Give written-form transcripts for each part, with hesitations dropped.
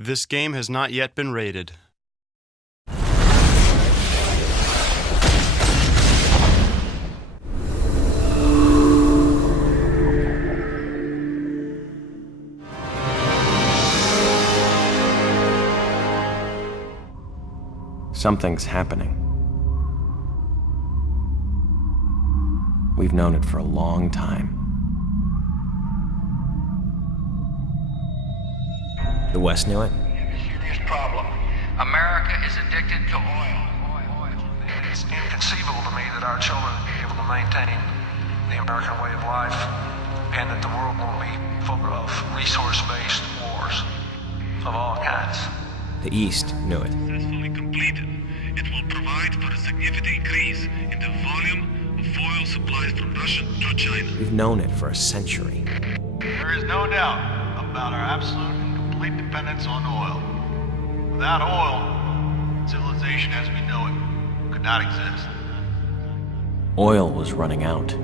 This game has not yet been rated. Something's happening. We've known it for a long time. The West knew it. We have a serious problem. America is addicted to oil. It's inconceivable to me that our children will be able to maintain the American way of life and that the world won't be full of resource-based wars of all kinds. The East knew it. Successfully completed, it will provide for a significant increase in the volume of oil supplies from Russia to China. We've known it for a century. There is no doubt about our absolute and complete dependence on oil. Without oil, civilization as we know it could not exist. Oil was running out.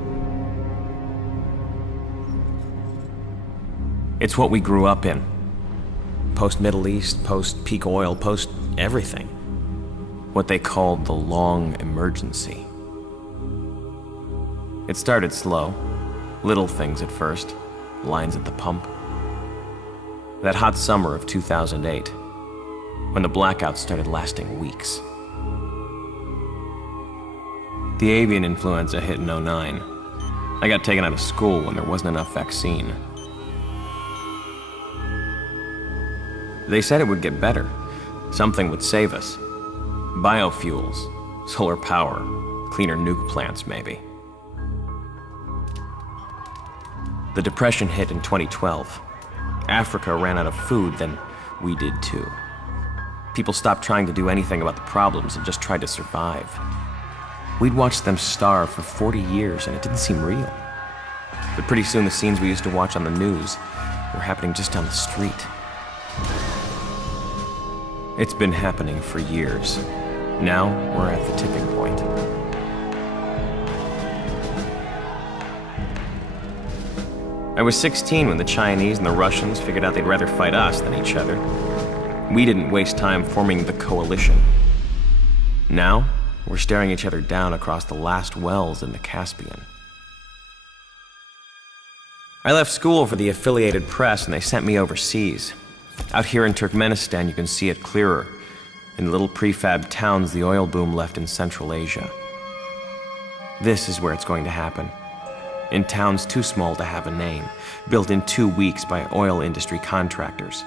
It's what we grew up in. Post-Middle East, post-peak oil, post-everything. What they called the long emergency. It started slow. Little things at first. Lines at the pump. That hot summer of 2008, when the blackouts started lasting weeks. The avian influenza hit in '09. I got taken out of school when there wasn't enough vaccine. They said it would get better. Something would save us. Biofuels, solar power, cleaner nuke plants, maybe. The Depression hit in 2012. Africa ran out of food, then we did too. People stopped trying to do anything about the problems and just tried to survive. We'd watched them starve for 40 years and it didn't seem real. But pretty soon the scenes we used to watch on the news were happening just down the street. It's been happening for years. Now we're at the tipping point. I was 16 when the Chinese and the Russians figured out they'd rather fight us than each other. We didn't waste time forming the coalition. Now, we're staring each other down across the last wells in the Caspian. I left school for the Affiliated Press and they sent me overseas. Out here in Turkmenistan, you can see it clearer. In the little prefab towns the oil boom left in Central Asia. This is where it's going to happen. In towns too small to have a name, built in 2 weeks by oil industry contractors.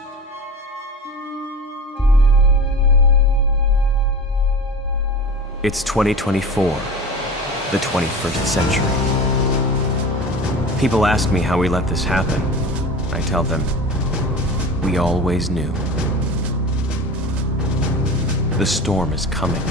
It's 2024, the 21st century. People ask me how we let this happen. I tell them, we always knew. The storm is coming.